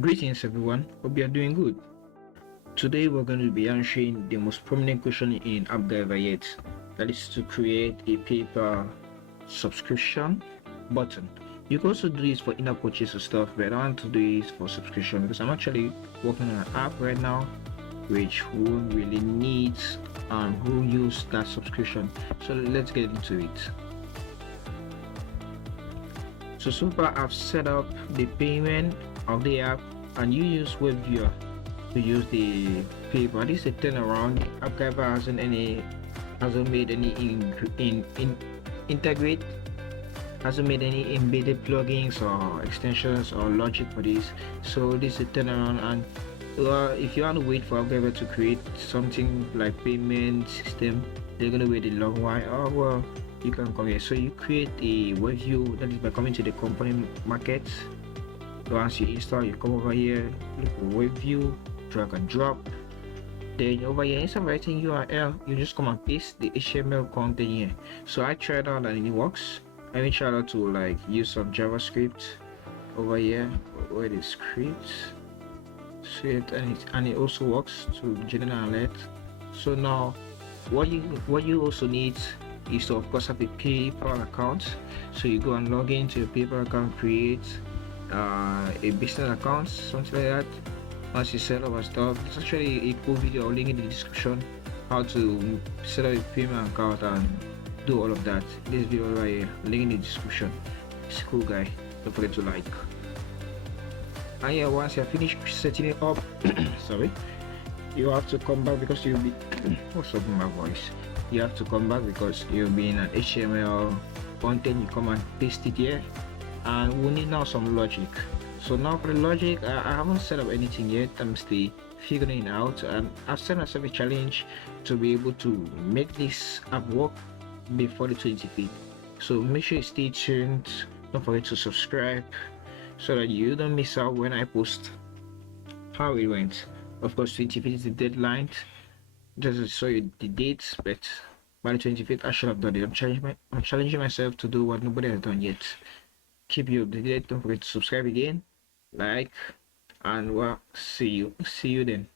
Greetings everyone, hope you are doing good. Today we're going to be answering the most prominent question in Appgyver yet, that is to create a paper subscription button. You can also do this for in-app purchase stuff, but I don't want to do this for subscription because I'm actually working on an app right now which who really needs and who use that subscription. So let's get into it. So far I've set up the payment of the app and you use WebViewer to use the paper. This is a turnaround. Appgyver hasn't made any hasn't made any embedded plugins or extensions or logic for this. So this is a turnaround, and if you want to wait for Appgyver to create something like payment system, they're gonna wait a long while. Oh well, you can come here. So you create a WebView, that is by coming to the component market. Once you install, you come over here, look for WebView, drag and drop. Then over here, instead of writing URL, you just come and paste the HTML content here. So I tried out and it works. I even tried out to like use some JavaScript over here where the script and it also works to generate an alert. So now what you also need is to of course have a PayPal account. So you go and log into your PayPal account, create a business account, something like that. Once you set up and stuff, it's actually a cool video. I'll link in the description how to set up a payment account and do all of that. This video right here, link in the description. It's a cool guy. Don't forget to like. And yeah, once you're finished setting it up, sorry, you have to come back because you'll be what's up with my voice? You have to come back because you'll be in an HTML content. You come and paste it here, and we need now some logic. So now for the logic, I haven't set up anything yet. I'm still figuring it out, and I've set myself a challenge to be able to make this app work before the 25th. So make sure you stay tuned. Don't forget to subscribe so that you don't miss out when I post how it went. Of course, 25th is the deadline, just to show you the dates, but by the 25th I should have done it. I'm challenging myself to do what nobody has done yet. Keep you updated. Don't forget to subscribe again, like, and well, see you then.